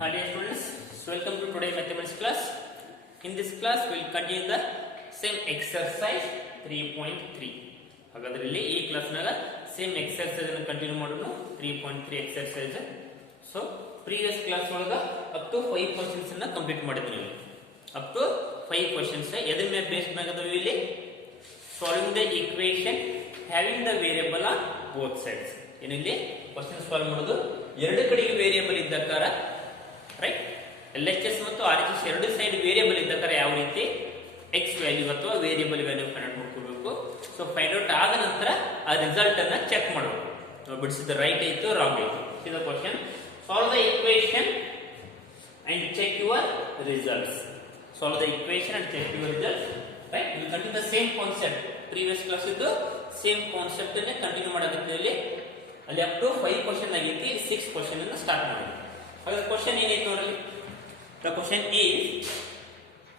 Hi dear students, welcome to today mathematics class. In this class we will continue the same exercise 3.3. ಹಾಗಾದ್ರೆ ಇಲ್ಲಿ ಈ class ನಾಗ same exercise ಅನ್ನು continue ಮಾಡೋಣ 3.3 exercise. So previous class ಒಳಗ up to 5 questions ಅನ್ನು complete ಮಾಡಿದ್ವಿ. Up to 5 questions ಎದರ ಮೇಲೆ ಬೇಸ್ಡ್ ಆಗದವು ಇಲ್ಲಿ solving the equation having the variable on both sides. ಏನಿಲ್ಲಿ ಕ್ವೆಶ್ಚನ್ ಸಾಲ್ವ್ ಮಾಡೋದು ಎರಡು ಕಡೆಗೆ ವೇರಿಯಬಲ್ ಇದ್ದಕ್ಕಾರ ರೈಟ್ LHS ಮತ್ತು RHS ಎರಡು ಸೈಡ್ ವೇರಿಯಬಲ್ ಇದ್ದಕ್ಕಾರ ಯಾವ ರೀತಿ x ವ್ಯಾಲ್ಯೂ ಅಥವಾ ವೇರಿಯಬಲ್ ವ್ಯಾಲ್ಯೂ ಫೈಂಡ್ ಔಟ್ ಮಾಡ್ಕೋಬೇಕು. ಸೊ ಫೈಂಡ್ ಔಟ್ ಆದ ನಂತರ ಆ ರಿಸಲ್ಟ್ ಅನ್ನ ಚೆಕ್ ಮಾಡಬೇಕು, ಬಿಡಿಸಿದ ರೈಟ್ ಆಯ್ತು ರಾಂಗ್ ಆಯ್ತು. ಇದು question. Solve the equation and check your results. Solve the equation and check your results. Right, will continue the same concept. Previous class ಇದ್ದು ಸೇಮ್ ಕಾನ್ಸೆಪ್ಟ್ ಅನ್ನೇ ಕಂಟಿನ್ಯೂ ಮಾಡೋದಕ್ಕೆ ಅಲ್ಲಿ ಅಪ್ ಟು 5 ಕ್ವೆಶ್ಚನ್ ಆಗೈತಿ. 6 question ಅನ್ನು start ಮಾಡಿ. ಹಾಗಾದ್ರೆ question ಏನೈತೆ ನೋಡ್ರಿ. The question is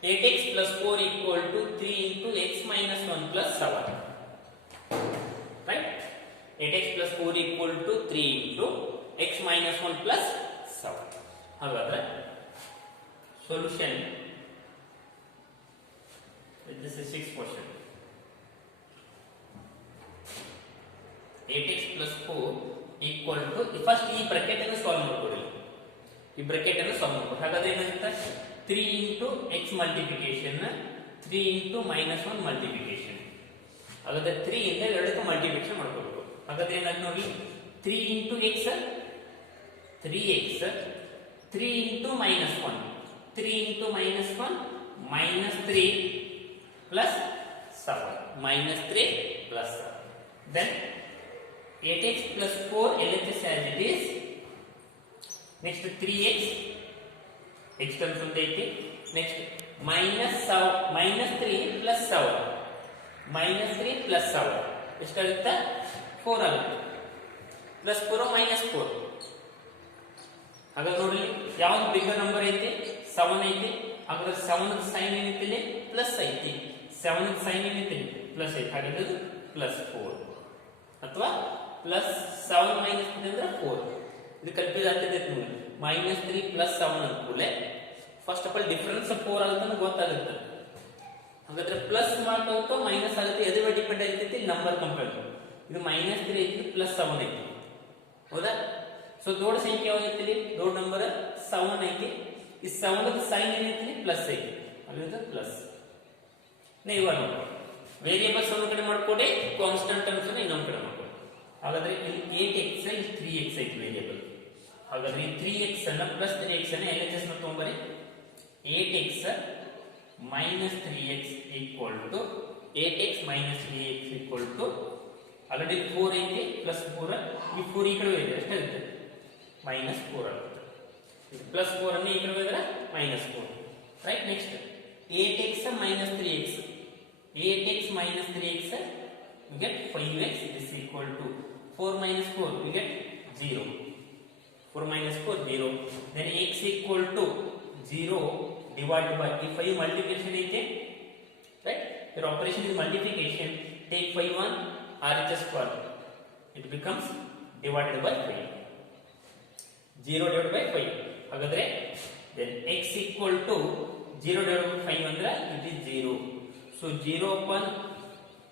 8x plus 4 equal to 3 into x minus 1 plus 7. Right? 8x plus 4 equal to 3 into x minus 1 plus 7. ಹಾಗಾದ್ರೆ solution. This is 6th question. 8x plus 4 equal to first ಈ bracket ಅನ್ನು solve ಮಾಡ್ಕೊಳ್ಳಿ. ಈ bracket ಅನ್ನು solve ಮಾಡ್ಕೊಳ್ಳಿ. ಹಾಗಾದ್ರೆ ಏನಾಗುತ್ತೆ 3 into x multiplication 3 into minus 1 multiplication. ಹಾಗಾದ್ರೆ 3 ಇಂದ ಎರಡಕ್ಕೆ ಮಲ್ಟಿಪ್ಲಿಕೇಶನ್ ಮಾಡ್ಕೊಬೇಕು. ಹಾಗಾದ್ರೆ ಏನಾಗುತ್ತೆ ನೋಡಿ 3 into x 3x 3 into minus 1 3 into minus 1 minus 3 plus 7 minus 3 plus 7. Then 8x plus 4 LHS as it is. Next 3x x terms ಉಂಟೈತಿ. Next minus 3 plus 7 minus 3 plus 7 ಎಷ್ಟಾಗುತ್ತೆ 4 ಆಗುತ್ತೆ. Plus 4 minus 4. ಹಾಗಾದ್ರೆ ನೋಡಿ ಯಾವ್ದು ಬಿಗ್ಗರ್ ನಂಬರ್ ಐತಿ 7 ಐತಿ. ಹಾಗಾದ್ರೆ 7 the sign ಏನೈತಿ ಪ್ಲಸ್ ಐತಿ. 7 ದ ಸೈನ್ ಏನೈತಿ ಪ್ಲಸ್ ಐತಿ. ಹಾಗಾದ್ರೆ ಇದು ಪ್ಲಸ್ 4 ಅಥವಾ ಪ್ಲಸ್ 7 minus 3 ಅಂದ್ರೆ 4. ಇದು ಕನ್ಫ್ಯೂಸ್ ಆಗ್ತಿದೆ ನೋಡಿ. minus 3 plus 7 ಅನ್ಕೊಳ್ಳೆ ಫಸ್ಟ್ ಆಫ್ ಆಲ್ ಡಿಫರೆನ್ಸ್ 4 ಆಗುತ್ತೆ ಗೊತ್ತಾಗುತ್ತೆ. ಹಾಗಾದ್ರೆ ಪ್ಲಸ್ ಮಾಡ್ಕೋತ ಮೈನಸ್ ಆಗುತ್ತೆ. ಎದ್ರ ಮೇಲೆ ಡಿಪೆಂಡ್ ಆಗಿರ್ತೈತಿ ನಂಬರ್ ಕಂಪೇರ್. ಇದು minus 3 ಐತಿ ಪ್ಲಸ್ 7 ಐತಿ. ಹೌದಾ? ಸೊ ದೊಡ್ಡ ಸಂಖ್ಯೆ ಯಾವ್ದೈತಿ? ದೊಡ್ಡ ನಂಬರ್ 7 ಐತಿ. ಈ 7 ದ ಸೈನ್ ಏನೈತಿ ಪ್ಲಸ್ ಐತಿ. ಹಾಗಾದ್ರೆ ಪ್ಲಸ್. ಇವಾಗ ನೋಡಿ ವೇರಿಯೇಬಲ್ಸ್ ಒಂದು ಕಡೆ ಮಾಡ್ಕೊಡಿ, ಕಾನ್ಸ್ಟೆಂಟ್ ಟರ್ಮ್ಸ್ ಅನ್ನು ಇನ್ನೊಂದು ಕಡೆ ಮಾಡ್ಕೊಡಿ. ಹಾಗಾದ್ರೆ ಇಲ್ಲಿ 8x ಇಲ್ಲಿ 3x ಐತಿ ವೇರಿಯೇಬಲ್. ಹಾಗಾದ್ರೆ ಈ 3x ಅನ್ನ ಪ್ಲಸ್ 3x ಅನ್ನ LHS ನ ತಗೊಂಬರಿ. 8x minus 3x equal to 8x minus 3x equal to already 4 ಐತಿ ಪ್ಲಸ್ 4 ಈ 4 ಈ ಕಡೆ ಹೋಗಿದೆ ಎಷ್ಟಾಗುತ್ತೆ minus 4 ಆಗುತ್ತೆ. ಪ್ಲಸ್ 4 ಅನ್ನು ಈ ಕಡೆ ಹೋದ್ರೆ minus 4. Right. Next 8x minus 3x 8x minus 3x we get 5x is equal to 4 minus 4 we get 0. 4 minus 4 0. Then x equal to 0 divided by 5 multiplication ಐತೆ. Right? Your operation is multiplication. Take 5 1 RHS square. It becomes divided by 5. 0 divided by 5. ಹಾಗಾದ್ರೆ then x equal to 0 divided by 5 ಅಂದ್ರೆ it is 0. So 0 upon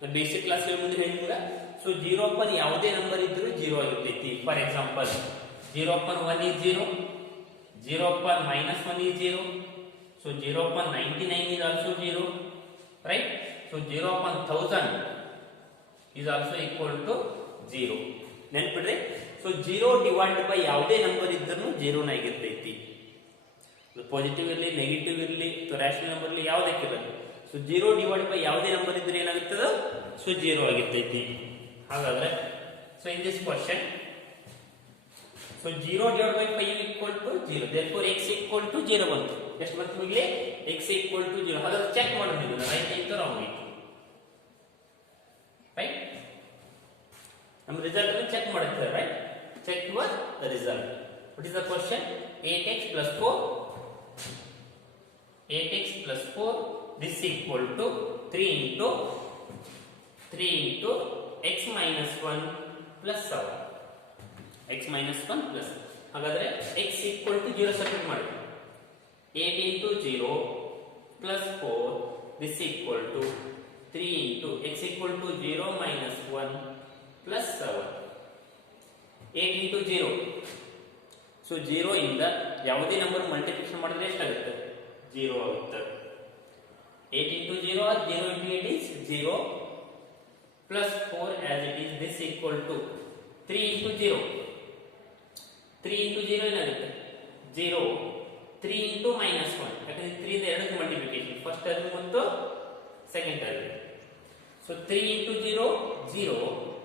the basic class ಮುಂದೆ ಹೇಳಿದ್ರೆ so 0 upon ಯಾವುದೇ number ಇದ್ರೂ 0 ಆಗಿರ್ತೈತಿ. For example 0 upon 1 is 0. 0 upon minus 1 is 0. So 0 upon 99 is also 0. Right? So 0 upon 1000 is also equal to 0. ನೆನಪಿಡ್ರಿ. So 0 divided by ಯಾವುದೇ number ಇದ್ರೂ 0 ಆಗಿರ್ತೈತಿ. Positive ಇರಲಿ ನೆಗೆಟಿವ್ ಇರಲಿ ರ್ಯಾಷನಲ್ ನಂಬರ್ ಇರಲಿ ಯಾವುದಕ್ಕಿರಲಿ. ಸೊ 0 divided by ಯಾವುದೇ ನಂಬರ್ ಇದ್ರೆ ಏನಾಗುತ್ತದೆ ಸೊ 0 ಆಗಿರ್ತೈತಿ. ಹಾಗಾದ್ರೆ so in this question so 0 divided by 5 equal to 0. Therefore x equal to 0 ಬಂತು. ಎಷ್ಟು ಬಂತು ನಿಮಗೆ x equal to 0. ಹಾಗಾದ್ರೆ ಚೆಕ್ ಮಾಡೋಣ ಇದನ್ನ ರೈಟ್ ಆಯ್ತು ರಾಂಗ್ ಆಯ್ತು. ರೈಟ್, ನಮ್ಮ ರಿಸಲ್ಟ್ ಅನ್ನು ಚೆಕ್ ಮಾಡುತ್ತೇವೆ. Right, check your the result. What is the question? 8x plus 4 8x plus 4 this equal to 3 into x minus 1 plus 7. x minus 1 plus ಹಾಗಾದ್ರೆ x equal to 0 subtract ಮಾಡಿ 8 into 0 plus 4 this equal to 3 into x equal to 0 minus 1 plus 7 8 into 0 so 0 ಇಂದ ಯಾವುದೇ number multiplication ಮಾಡಿದ್ರೆ ಎಷ್ಟಾಗುತ್ತೆ 0 ಆಗುತ್ತೆ 8 into 0 or 0 into 8 is 0 plus 4 as it is this equal to 3 into 0 3 into 0 ಏನಾಗುತ್ತೆ 0 3 into minus 1 ಯಾಕಂದ್ರೆ 3 ಇಂದ ಎರಡಕ್ಕೆ ಮಲ್ಟಿಪ್ಲಿಕೇಶನ್ ಫಸ್ಟ್ ಟರ್ಮ್ ಮತ್ತು second term so 3 into 0 0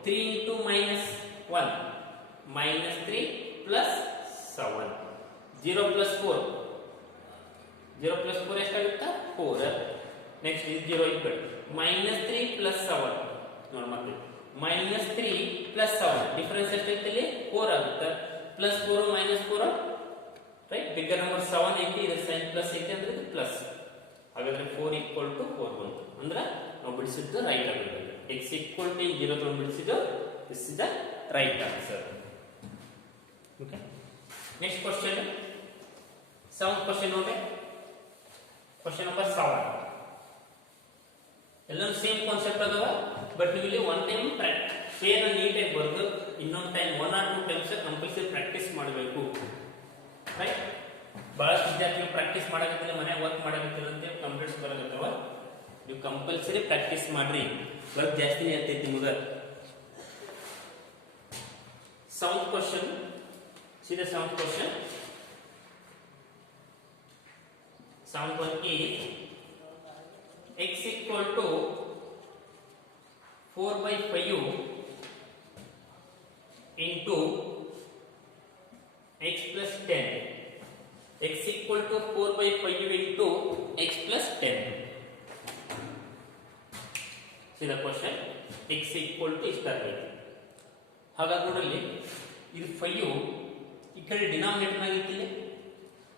3 into minus 1 minus 3 plus 7 0 plus 4 0 plus 4 ಎಷ್ಟಾಗುತ್ತೆ 4 next is 0 equal minus 3 plus 7 normal minus 3 plus 7 difference ಎಷ್ಟಾಗುತ್ತೆ ಇಲ್ಲಿ 4 ಆಗುತ್ತೆ plus 4 minus 4 right bigger number 7 ಐತಿ ಇದರ ಸೈನ್ ಪ್ಲಸ್ ಐತಿ ಅಂದ್ರೆ ಇದು ಪ್ಲಸ್ ಹಾಗಾದ್ರೆ 4 equal to 4 ಬಂತು ಅಂದ್ರೆ ನಾವು ಬಿಡಿಸಿದ್ದು ರೈಟ್ ಆಗುತ್ತೆ x equal to 0 ತಗೊಂಡು ಬಿಡಿಸಿದ್ದು this is the right answer okay next question 7th question ನೋಡಿ question number 7 ಎಲ್ಲರೂ ಸೇಮ್ ಕಾನ್ಸೆಪ್ಟ್ ಅದಾವ ಬಟ್ ನೀವು ಇಲ್ಲಿ ಒನ್ ಟೈಮ್ ಫೇರ್ ನೀಟಾಗಿ ಬರೆದು ಇನ್ನೊಂದು time 1 or 2 times compulsory practice ಮಾಡಬೇಕು ರೈಟ್ ಬಹಳಷ್ಟು ವಿದ್ಯಾರ್ಥಿಗಳು ಪ್ರಾಕ್ಟೀಸ್ ಮಾಡಕತ್ತಿಲ್ಲ ಮನೆ ವರ್ಕ್ ಮಾಡಕತ್ತಿಲ್ಲ ಅಂತ ಕಂಪ್ಯೂಟರ್ಸ್ ಬರಕತ್ತವ ನೀವು ಕಂಪಲ್ಸರಿ ಪ್ರಾಕ್ಟೀಸ್ ಮಾಡ್ರಿ ವರ್ಕ್ ಜಾಸ್ತಿ ಇರ್ತೈತಿ ನಿಮಗೆ 7th question see the 7th question 7th one is x equal to 4 by 5 into x plus 10 x equal to 4 by 5 into x plus 10 see the question x equal to ಇಷ್ಟಾಗೈತೆ ಹಾಗಾದ್ರೆ ನೋಡಲ್ಲಿ ಇದು 5 ಈ ಕಡೆ denominator ಆಗಿತ್ತಿಲ್ಲ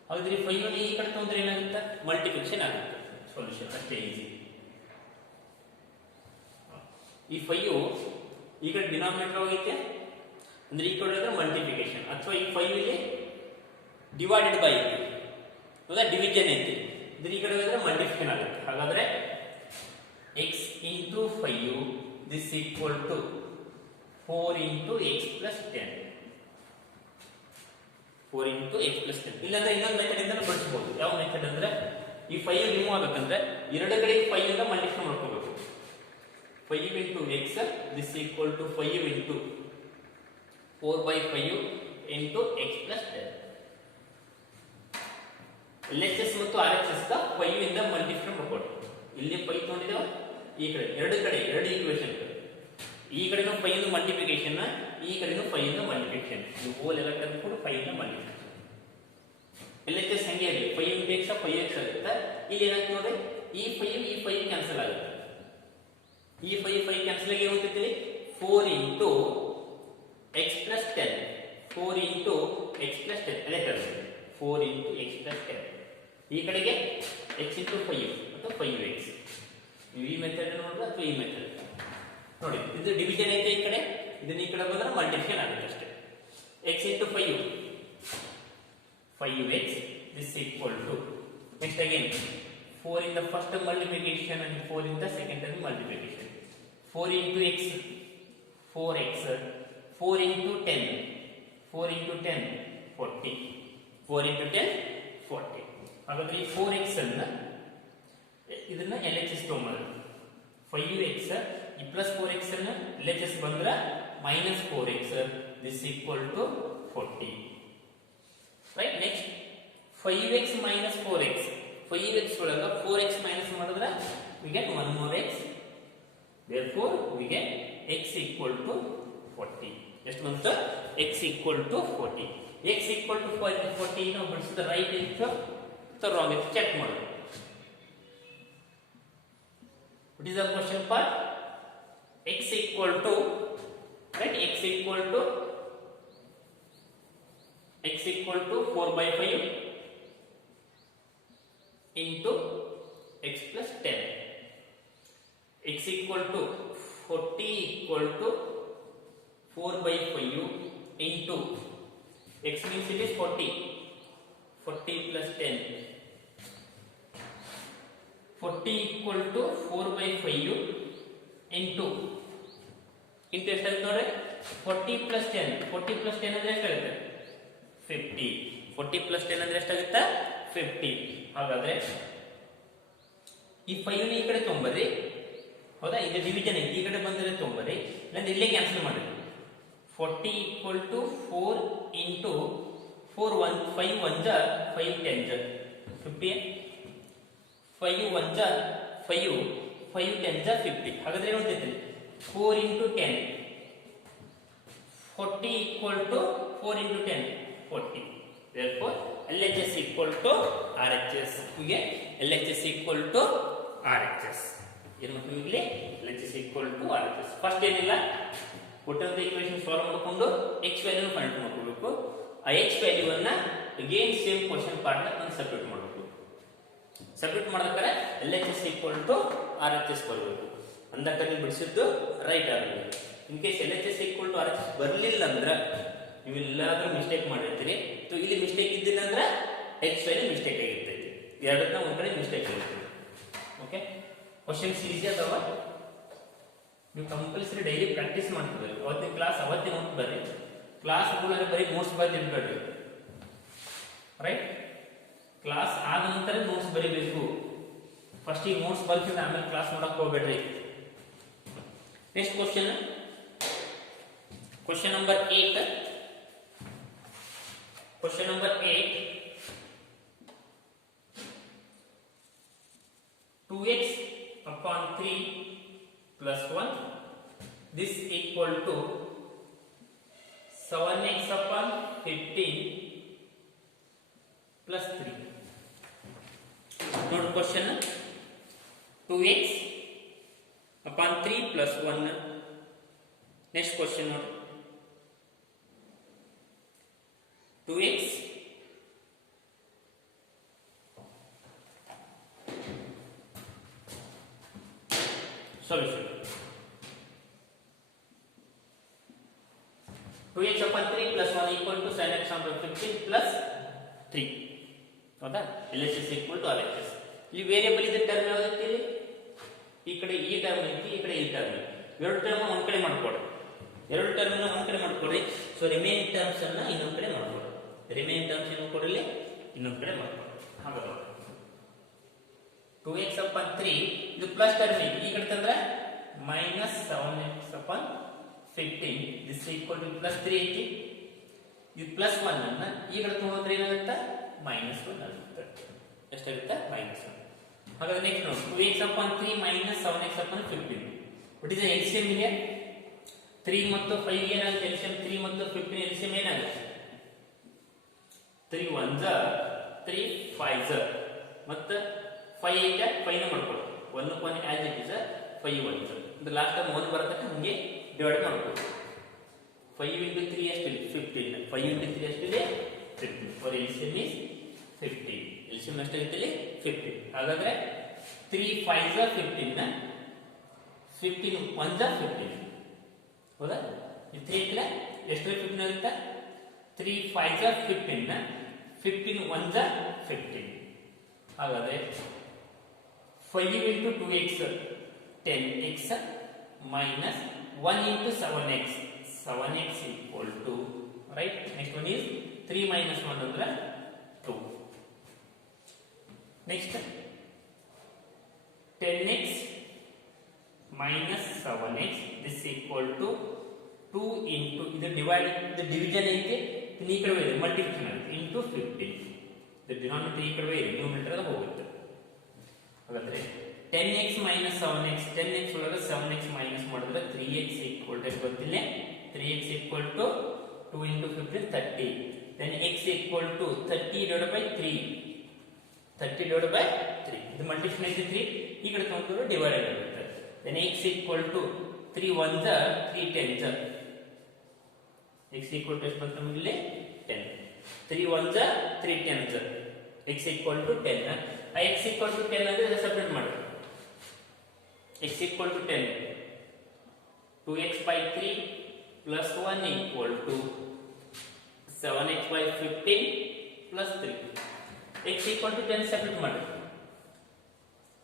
ಹಾಗಾದ್ರೆ 5 ಅನ್ನು ಈ ಕಡೆ ತಗೊಂಡ್ರೆ ಏನಾಗುತ್ತೆ ಮಲ್ಟಿಪ್ಲಿಕೇಶನ್ ಆಗುತ್ತೆ ಸೊಲ್ಯೂಷನ್ ಅಷ್ಟೇ ಈಸಿ ಈ 5 ಈ ಕಡೆ ಡಿನಾಮಿನೇಟರ್ ಹೋಗೈತೆ ಅಂದ್ರೆ ಈ ಕಡೆ ಮಲ್ಟಿಪ್ಲಿಕೇಶನ್ ಅಥವಾ ಈ 5 ಇಲ್ಲಿ ಡಿವೈಡೆಡ್ ಬೈ ಐತಿ ಹೌದಾ ಡಿವಿಷನ್ ಐತಿ ಅಂದ್ರೆ ಈ ಕಡೆ ಹೋದ್ರೆ ಮಲ್ಟಿಪ್ಲಿಕೇಶನ್ ಆಗುತ್ತೆ ಹಾಗಾದ್ರೆ x into 5 this equal to 4 into x plus 10 4 into x plus 10 ಇಲ್ಲಾಂದ್ರೆ ಇನ್ನೊಂದು ಮೆಥಡ್ ಇಂದ ಬಳಸಬಹುದು ಯಾವ ಮೆಥಡ್ ಅಂದ್ರೆ ಈ 5 ರಿಮೂವ್ ಆಗಬೇಕಂದ್ರೆ ಎರಡು ಕಡೆ 5 ಇಂದ ಮಲ್ಟಿಪ್ಲಿಕೇಶನ್ ಮಾಡ್ಕೋಬೇಕು 5 into x this equal to 5 into 4 by 5 into x plus 10 LHS ಮತ್ತು RHS ದ 5 ಇಂದ ಮಲ್ಟಿಪ್ಲಿಕೇಶನ್ ಮಾಡ್ಕೊಳ್ಳಿ ಇಲ್ಲಿ 5 ತಗೊಂಡಿದ್ದೇವೆ ಈ ಕಡೆ ಎರಡು ಈಕ್ವೇಷನ್ ಈ ಕಡೆನೂ 5 ಇಂದ ಮಲ್ಟಿಪ್ಲಿಕೇಶನ್ ಈ ಕಡೆನೂ 5 ಇಂದ ಮಲ್ಟಿಪ್ಲಿಕೇಶನ್ ಈ ಹೋಲ್ ಎಲ್ಲ ಟರ್ಮ್ ಕೂಡ 5 ಇಂದ ಮಲ್ಟಿಪ್ಲಿಕೇಶನ್ LHS ಹಂಗೆ ಇರಲಿ 5 into x 5x ಆಗುತ್ತೆ ಇಲ್ಲಿ ಏನಾಗ್ತದೆ ನೋಡಿ ಈ 5 ಕ್ಯಾನ್ಸಲ್ ಆಗುತ್ತೆ ಈ 5 ಕ್ಯಾನ್ಸಲ್ ಆಗಿ ಏನಾಗ್ತಿದೆ 4 into x plus 10 4 into x plus 10 ಅದೇ ತರ 4 into x plus 10 ಈ ಕಡೆಗೆ x into 5 ಅಥವಾ 5x ನೀವು ಈ ಮೆಥಡ್ ನೋಡಿದ್ರೆ ಅಥವಾ ಈ ಮೆಥಡ್ ನೋಡಿ ಇದು ಡಿವಿಷನ್ ಐತೆ ಈ ಕಡೆ ಇದನ್ನ ಈ ಕಡೆ ಬಂದ್ರೆ ಮಲ್ಟಿಪ್ಲಿಕೇಶನ್ ಆಗುತ್ತೆ ಅಷ್ಟೇ x into 5 5x this equal to next again 4 in the first term multiplication and 4 in the second term multiplication 4 into x 4x 4 into 10 4 into 10 40 4 into 10 40 ಹಾಗಾದ್ರೆ ಈ 4x ಅನ್ನ ಇದನ್ನ LHS ತಗೊಂಡ್ರೆ 5x ಈ ಪ್ಲಸ್ 4x ಅನ್ನ LHS ಬಂದ್ರೆ minus 4x this equal to 40 right next 5x minus 4x 5x ಒಳಗ 4x minus ಮಾಡಿದ್ರೆ we get one more x therefore we get x equal to 40 ಎಷ್ಟು ಬಂತು x equal to 40 x equal to 40 ನಾವು ಬಿಡಿಸಿದ right ಇತ್ತು ಅಥವಾ wrong ಇತ್ತು check ಮಾಡಿ what is the question part x equal to right x equal to 4 by 5 into x plus 10 x equal to 40 equal to 4 by 5 into x means it is 40 plus 10. 40 equal to 4 by 5 into ಎಷ್ಟಾಗುತ್ತೆ ನೋಡ್ರಿ 40 plus 10. 40 plus 10 ಅಂದ್ರೆ ಎಷ್ಟಾಗುತ್ತೆ 50. 40 plus 10 ಅಂದ್ರೆ ಎಷ್ಟಾಗುತ್ತೆ 50. ಹಾಗಾದ್ರೆ ಈ 5 ನ ಈ ಕಡೆ ತೊಂಬರ್ರಿ, ಹೌದಾ? ಇದು ಡಿವಿಷನ್ ಐತಿ, ಈ ಕಡೆ ಬಂದರೆ ತೊಂಬರ್ರಿ, ಇಲ್ಲಾಂದ್ರೆ ಇಲ್ಲೇ ಕ್ಯಾನ್ಸಲ್ ಮಾಡಿ. 40 equal to 4 into 4 1 5 1 जा 5 10 जा 50. 5 1 जा 5 5 10 जा 50. ಹಾಗಾದ್ರೆ ಏನು ಉಳಿತೈತಿ 4 into 10. 40 equal to 4 into 10 40. Therefore LHS equal to RHS. ಹೀಗೆ LHS equal to RHS. ಏನು ನಿಮಗೆ LHS equal to RHS. First ಏನಿಲ್ಲ, ಕೊಟ್ಟಂತ ಈಕ್ವೇಷನ್ ಸಾಲ್ವ್ ಮಾಡಿಕೊಂಡು x ವ್ಯಾಲ್ಯೂ ಫೈಂಡ್ ಮಾಡ್ಕೋಬೇಕು. ಆ x ವ್ಯಾಲ್ಯೂವನ್ನ ಅಗೇನ್ ಸೇಮ್ ಕ್ವೆಶ್ಚನ್ ಪಾರ್ಟ್ ನ ಸಬ್ಸ್ಟಿಟ್ಯೂಟ್ ಮಾಡಬೇಕು. ಸಬ್ಸ್ಟಿಟ್ಯೂಟ್ ಮಾಡಿದ್ರೆ LHS equal to RHS ಬರಬೇಕು. ಅಂದಕ್ಕ ನೀವು ಬಿಡಿಸಿದ್ದು ರೈಟ್ ಆಗಬೇಕು. In case LHS equal to RHS ಬರಲಿಲ್ಲ ಅಂದ್ರೆ ನೀವು ಎಲ್ಲಾದ್ರೂ ಮಿಸ್ಟೇಕ್ ಮಾಡಿರ್ತೀರಿ. ಇಲ್ಲಿ ಮಿಸ್ಟೇಕ್ ಇದ್ದಿಲ್ಲ ಅಂದ್ರೆ x ವ್ಯಾಲ್ಯೂ ಮಿಸ್ಟೇಕ್ ಆಗಿರ್ತೈತಿ. ಎರಡನ್ನ ಒಂದ್ ಕಡೆ ಮಿಸ್ಟೇಕ್ ಆಗಿರ್ತೈತಿ. ಓಕೆ, ಕ್ವೆಶ್ಚನ್ಸ್ ಈಸಿ ಅದಾವ. ನೀವು ಕಂಪಲ್ಸರಿ ಡೈಲಿ ಪ್ರಾಕ್ಟೀಸ್ ಮಾಡ್ತಿರ್ಬೇಕು. ಅವತ್ತಿನ ಕ್ಲಾಸ್ ಅವತ್ತೇ ನೋಟ್ ಬರ್ರಿ. ಕ್ಲಾಸ್ ರೂಲಲ್ಲಿ ಬರೀ ನೋಟ್ಸ್ ಬರೆದಿರ್ಬೇಡ್ರಿ, ರೈಟ್? ಕ್ಲಾಸ್ ಆದ ನಂತರ ನೋಟ್ಸ್ ಬರೀಬೇಕು. ಫಸ್ಟ್ ಈ ನೋಟ್ಸ್ ಬರ್ತಿದ್ರೆ ಆಮೇಲೆ ಕ್ಲಾಸ್ ನೋಡಕ್ ಹೋಗ್ಬೇಡ್ರಿ. Next question, question number 8. Question number 8, 2x upon 3 plus 1, this equal to 7x upon 15 plus 3. Note question, 2x upon 3 plus 1. Next question, note 2x solution. 2x upon 3 plus 1 equal to sin x upon 15 plus 3. ಹೌದಾ? LHS equal to RHS. ಇಲ್ಲಿ variable ಇದೆ term ಯಾವ್ದೈತಿ? ಇಲ್ಲಿ ಈ ಕಡೆ ಈ term ಐತಿ, ಈ ಕಡೆ ಈ ಟರ್ಮ್ ಐತಿ. ಎರಡು ಟರ್ಮ್ ಒಂದ್ ಕಡೆ ಮಾಡ್ಕೊಡ್ರಿ. ಎರಡು ಟರ್ಮ್ ಒಂದ್ ಕಡೆ ಮಾಡ್ಕೊಡ್ರಿ. ಸೊ ರಿಮೈನಿಂಗ್ ಟರ್ಮ್ಸ್ ಅನ್ನ ಇನ್ನೊಂದ್ ಕಡೆ ಮಾಡ್ಕೊಡ್ರಿ. ರಿಮೈನಿಂಗ್ ಟರ್ಮ್ಸ್ ಏನು ಕೊಡಲಿ ಇನ್ನೊಂದ್ ಕಡೆ ಮಾಡ್ಕೊಡ್ರಿ. ಹಾಗಾದ್ರೆ 2x upon 3 ಇದು ಪ್ಲಸ್ ಟರ್ಮ್ ಐತಿ, ಈ ಕಡೆ ತಂದ್ರೆ minus 7x upon 15. this equal to plus 3 ಐತಿ. ಇದು ಪ್ಲಸ್ 1 ಅನ್ನ ಈ ಕಡೆ ತಗೊಂಡ್ರೆ ಏನಾಗುತ್ತೆ minus 1 ಆಗುತ್ತೆ. ಎಷ್ಟಾಗುತ್ತೆ minus 1. ಹಾಗಾದ್ರೆ ನೆಕ್ಸ್ಟ್ ನೋಡಿ 2x upon 3 minus 7x upon 15. what is the LCM here? 3 ಮತ್ತು 5 ಏನಾಗುತ್ತೆ LCM? 3 ಮತ್ತು 15 LCM ಏನಾಗುತ್ತೆ? 3 1 जा 3 5 जा ಮತ್ತೆ 5 ಐತೆ 5 ನ ಮಾಡ್ಕೊಳ್ಳಿ. 1 ಕ್ಕೆ 1 ಆಸ್ ಇಟ್ ಇಸ್ 5 1 जा. ಇದು ಲಾಸ್ಟ್ ಟೈಮ್ 1 ಬರುತ್ತೆ, ಹಂಗೆ ಡಿವೈಡ್ ಮಾಡ್ಕೊಳ್ಳಿ. 5 into 3 ಎಷ್ಟಿದೆ 15. 5 into 3 ಎಷ್ಟಿದೆ 15. for LCM is 15. LCM ಎಷ್ಟಾಗುತ್ತೆ ಇಲ್ಲಿ 15. ಹಾಗಾದ್ರೆ 3 5 जा 15 15 1 जा 15. ಹೌದಾ? ಈ 3 ಇಟ್ರೆ ಎಷ್ಟು 15 ಆಗುತ್ತೆ? 3 5 जा 15 15 1 जा 15. ಹಾಗಾದ್ರೆ 5 into 2x 10x minus 1 into 7x 7x equal to, right? Next one is 3 minus 1 ಅಂದ್ರೆ 2. Next 10x minus 7x this equal to 2 into ಇದು ಡಿವೈಡ್ ಇದು ಡಿವಿಷನ್ ಐತಿ, ಈ ಕಡೆ ಇದೆ ಮಲ್ಟಿಪ್ಲಿಕೇಷನ್ ಆಗುತ್ತೆ into 15. the denominator ಈ ಕಡೆ ಇದೆ ನ್ಯೂಮರೇಟರ್ ಹೋಗುತ್ತೆ. ಹಾಗಾದ್ರೆ 10x minus 7x 10x ಒಳಗೆ 7x ಮೈನಸ್ ಮಾಡಿದ್ರೆ 3x equal to ಎಷ್ಟು ಬರ್ತಿಲ್ಲ 3x equal to 2 into 15 30. then x equal to 30 divided by 3 30 divided by 3. ಇದು ಮಲ್ಟಿಪ್ಲಿಕೇಷನ್ ಐತಿ 3 ಈ ಕಡೆ ತಗೊಂಡ್ರೆ ಡಿವೈಡ್ ಆಗುತ್ತೆ. then x equal to 3 1 जा 3 10 जा x equal to ಎಷ್ಟು ಬಂತು ನಮಗೆ 10. 3 1 जा 3 10 जा x equal to 10. ಆ x equal to 10 ಅಂದ್ರೆ ಸಬ್ಟ್ರಾಕ್ಟ್ ಮಾಡಿ. x equal to 10 2x by 3 plus 1 equal to 7x by 15 plus 3. x equal to 10 separate ಮಾಡಿ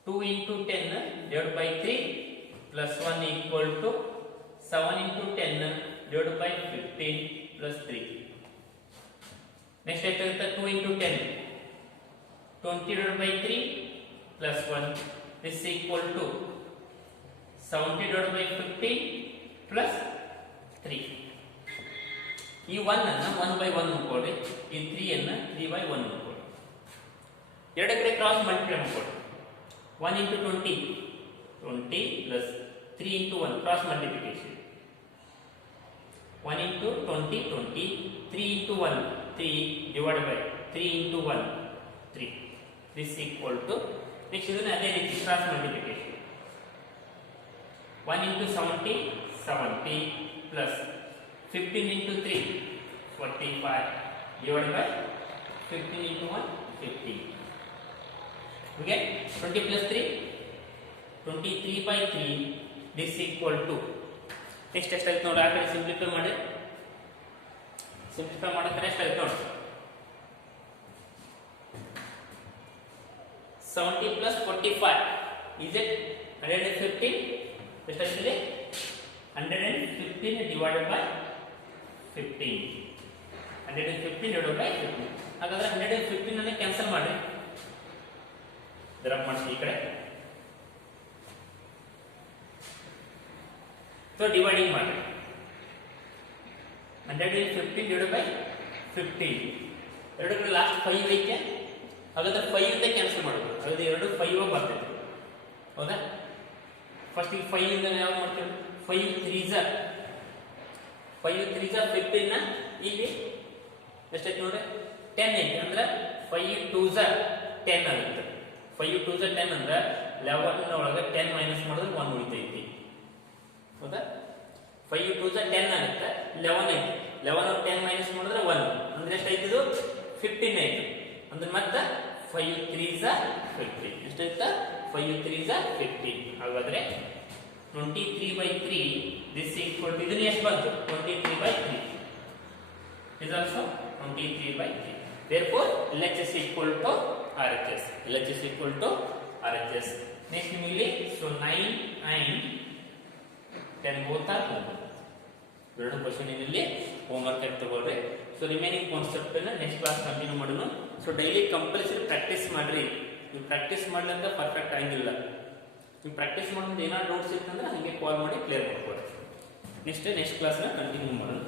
2 into 10 divided by 3 plus 1 equal to 7 into 10 divided by 15 plus 3. Next ಎಷ್ಟಾಗುತ್ತೆ 2 into 10 20 divided by 3 plus 1 is equal to 70 divided by 15 plus 3. ಈ 1 ಅನ್ನು 1 by 1 ಅನ್ಕೊಳ್ಳಿ, ಈ 3 ಅನ್ನು 3 by 1 ಅನ್ಕೊಳ್ಳಿ. ಎರಡು ಕಡೆ ಕ್ರಾಸ್ ಮಲ್ಟಿಪ್ಲೈ ಮಾಡ್ಕೊಳ್ಳಿ. 1 into 20 20 plus 3 into 1 cross multiplication. 1 into 20 20 3 into 1 3 divided by 3 into 1 3. This equal to next ಇದನ್ನ ಅದೇ ರೀತಿ cross multiplication. 1 into 70 70 plus 15 into 3 45 divided by 15 into 1 15. Okay, 20 plus 3 23 by 3. This equal to next ಎಷ್ಟಾಯ್ತು ನೋಡಿ, ಆ ಕಡೆ simplify ಮಾಡಿ, simplify ಮಾಡಿದ್ರೆ ಎಷ್ಟಾಯ್ತು ನೋಡಿ 70 plus 45 is it 115? ಎಷ್ಟಾಗ್ತದೆ 115 divided by 15 115 divided by 15. ಹಾಗಾದ್ರೆ 115 ಅನ್ನು ಕ್ಯಾನ್ಸಲ್ ಮಾಡಿ, ಡ್ರಾಪ್ ಮಾಡಿ ಈ ಕಡೆ. ಸೊ ಡಿವೈಡಿಂಗ್ ಮಾಡಿ 115 divided by 15. ಎರಡು ಕಡೆ ಲಾಸ್ಟ್ 5 ಐತೆ, ಹಾಗಾದ್ರೆ 5 ಇಂದ ಕ್ಯಾನ್ಸಲ್ ಮಾಡೋದು, ಹಾಗಾದ್ರೆ ಎರಡು 5 ಬರ್ತದೆ. ಹೌದಾ? ಫಸ್ಟ್ ಈಗ 5 ಇಂದ ಯಾವಾಗ ಮಾಡ್ತೀವಿ, 5 3s 15 ನ ಇಲ್ಲಿ ಎಷ್ಟೈತೆ ನೋಡ್ರಿ 10 ಐತೆ, ಅಂದ್ರೆ 5 2s 10 ಆಗುತ್ತೆ. 5 2s 10 ಅಂದ್ರೆ 11 ಒಳಗೆ 10 ಮೈನಸ್ ಮಾಡಿದ್ರೆ 1 ಉಳಿತೈತಿ. ಹೌದಾ? 5 2s 10 ಆಗುತ್ತೆ, 11 ಐತಿ, 11 10 ಮೈನಸ್ ಮಾಡಿದ್ರೆ 1 ಅಂದ್ರೆ ಎಷ್ಟಾಯ್ತು, ಇದು 15 ಆಯ್ತು. ಅಂದ್ರೆ ಮತ್ತೆ 5 3s 15 ಎಷ್ಟಾಯ್ತು, 5 3s 15. ಹಾಗಾದ್ರೆ 23 by 3 this equal to ಇದನ್ನ ಎಷ್ಟು ಬಂತು 23 by 3 is also 23 by 3. Therefore LHS equal to RHS. LHS equal to RHS. Next ನಿಮಗೆ so 9 and 10 both are homework. ಎರಡು ಕ್ವೆಶ್ಚನ್ ಇಲ್ಲಿ ಹೋಮ್ವರ್ಕ್ ಆಗಿ ತಗೊಳ್ರಿ. ಸೊ ರಿಮೈನಿಂಗ್ ಕಾನ್ಸೆಪ್ಟ್ ಅನ್ನ ನೆಕ್ಸ್ಟ್ ಕ್ಲಾಸ್ ಕಂಟಿನ್ಯೂ ಮಾಡೋಣ. ಸೊ ಡೈಲಿ ಕಂಪಲ್ಸರಿ ಪ್ರಾಕ್ಟೀಸ್ ಮಾಡ್ರಿ. ನೀವು practice ಮಾಡ್ಲಿಂದ perfect ಆಗಿಲ್ಲ. ನೀವು ಪ್ರಾಕ್ಟೀಸ್ ಮಾಡೋದು ಏನಾದ್ರು ಡೌಟ್ಸ್ ಇತ್ತಂದ್ರೆ ಹಂಗೆ ಕಾಲ್ ಮಾಡಿ ಕ್ಲಿಯರ್ ಮಾಡ್ಕೊಳ್ಳಿ. ನೆಕ್ಸ್ಟ್ ಕ್ಲಾಸ್ನ ಕಂಟಿನ್ಯೂ ಮಾಡೋಣ.